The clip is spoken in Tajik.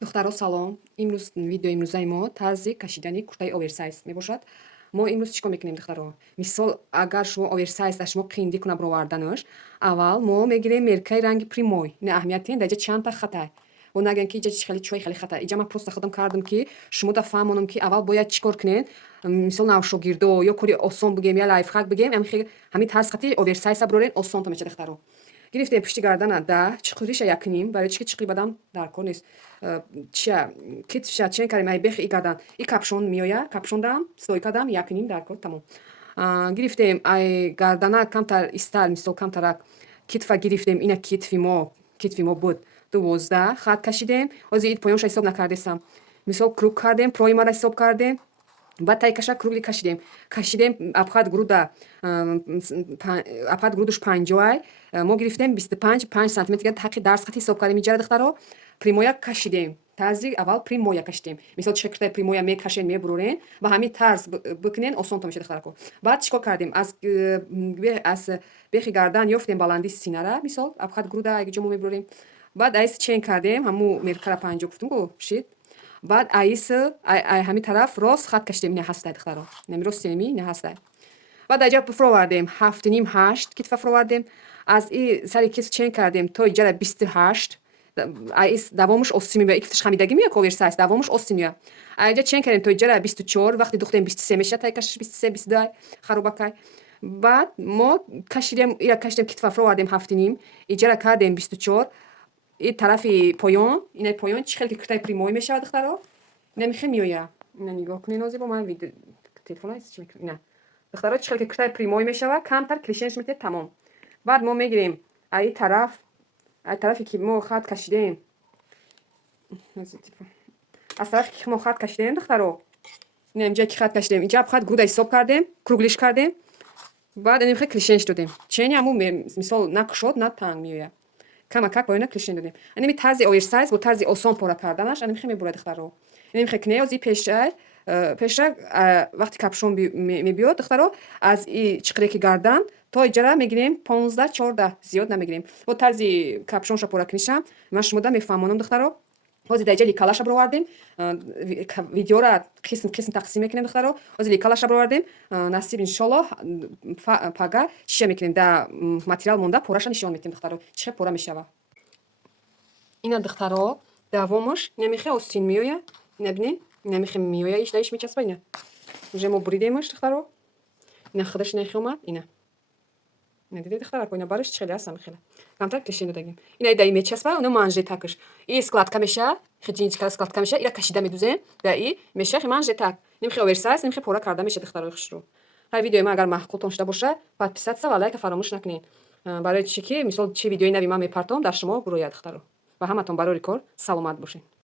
духтаро салом. Имрӯз видеои имрӯзаи мо тарзи кашидани куртаи оверсайз мебошад. Мо имрӯз чӣ кор мекунем духтаро? Мисол агар шумо оверсайзда шумо қиндӣ кунад бароварданаш, аввал мо мегирем меркаи ранги прямой. Не аҳамияти да иҷа чандта хата. Во нагӯем ки иҷа хеле чӯи хеле хата. Иҷа ман просто худам кардам ки шумо фаҳмонам ки аввал бояд чӣ кор кунед. Мисол навшогирдо ё кори осон бигем я лайфхак бигем, ҳамин тарз хати оверсайза бирорен осонтар мешавад духтаро. Гирифтем пушти гардана да чуқуриша якним, барои чӣ ки чуқри бадан дар кор нест. Чия китфша чен кардем ай бехи и гардан. И капшон меояд, капшон дам, стойка дам, якним дар кор тамом. Гирифтем ай гардана камтар истар, мисол камтарак китфа гирифтем, ина китфи мо буд 12 хат кашидем. Ҳозир ит поёнша ҳисоб накардесам. Мисол круг кардем, проймара ҳисоб кардем. Баъд тайкаша кругли кашидем абхат груда абхат грудуш 50 мо гирифтем 25 сантиметр ҳаққи дарс хати ҳисоб кардем иҷара духтаро. Прямоя кашидем. Тарзи аввал прямоя кашидем. Мисол чӣ куртаи прямоя мекашен мебурорен ва ҳамин тарз бикунен осонтар мешавад духтарако. Баъд чӣ кор кардем? Аз бехи гардан ёфтем баландии синара, мисол абхат груда айҷо мо мебурорем. Баъд айс чен кардем, ҳамун меркара 50 гуфтум гу шид. Баъд айс ҳамин тараф рост хат кашидем, ина ҳастай духтаро. Нами ростеми ина ҳастай. Баъд аҷа фуровардем 7.5 8 китфа фуровардем. Аз и сари китф чен кардем то иҷара 28. Айс давомуш осин меояд. Китфш хамидагӣ меояд оверсайз, давомуш осин меояд. Аҷа чен кардем то иҷара 24, вақте духтем 23 мешавад, тайкашаш 23 22 харобакай. Баъд мо кашидем, ира кашидем китфа фуровардем 7.5, иҷара кардем 24. И тарафи поён, инаи поён чӣ хеле ки куртаи прямой мешавад духтаро. Инами хел меояд. Ина нигоҳ кунед нозибо, ман телефона ҳаст чӣ мекунам. Ина духтаро чӣ хеле ки куртаи прямой мешавад, камтар клишенш метед тамом. Баъд мо мегирем ай тарафе ки мо хат кашидем. Аз тарафе ки мо хат кашидем духтаро. Ина инҷае ки хат кашидем, инҷа абхат груда ҳисоб кардем, круглиш кардем. Баъд инами хел клишенш додем. Чени ҳамун мисол на кушод, на танг меояд. Камакак бо ина клишен додем. Инами тарзи оверсайз бо тарзи осон пора карданаш инами хел мебурад духтаро. Инами хел кунед ози пеша вақти капшон мебиёд духтаро, аз и чиқреки гардан то иҷара мегирем 15-14, зиёд намегирем. Бо тарзи капшонша пора кунишам ман шумода мефаҳмонам духтаро. Ҳозир дар иҷа ликалаша бировардем. Видеора қисм тақсим мекунем духтаро. Ҳозир ликалаша бировардем. Насиб иншоллоҳ пага чиша мекунем, да материал монда пораша нишон медиҳем духтаро. Чӣ хел пора мешавад. Ина духтаро давомаш инами хел осин меояд. Ина бинед, инами хел меояд, иш да иш мечаспад ина. Уже мо буридемаш духтаро. Ина худаш ина хел омад, ина. Ина дидед духтарако, ина бариш чӣ хеле ҳастам хеле. Камтар клишен додагим. Ина да и мечаспад, уна манжетакаш. И складка мешавад, хиҷинчка складка мешавад, ира кашида медузем, да и мешавад манжетак. Ним хел оверсайз, ним хел пора карда мешавад духтаро хушру. Ҳай видеои ман агар маъқултон шуда бошад, подписатся ва лайка фаромӯш накунед. Барои чӣ ки мисол чӣ видеои нави ман мепартовам дар шумо бирояд духтаро. Ва ҳаматон барори кор саломат бошед.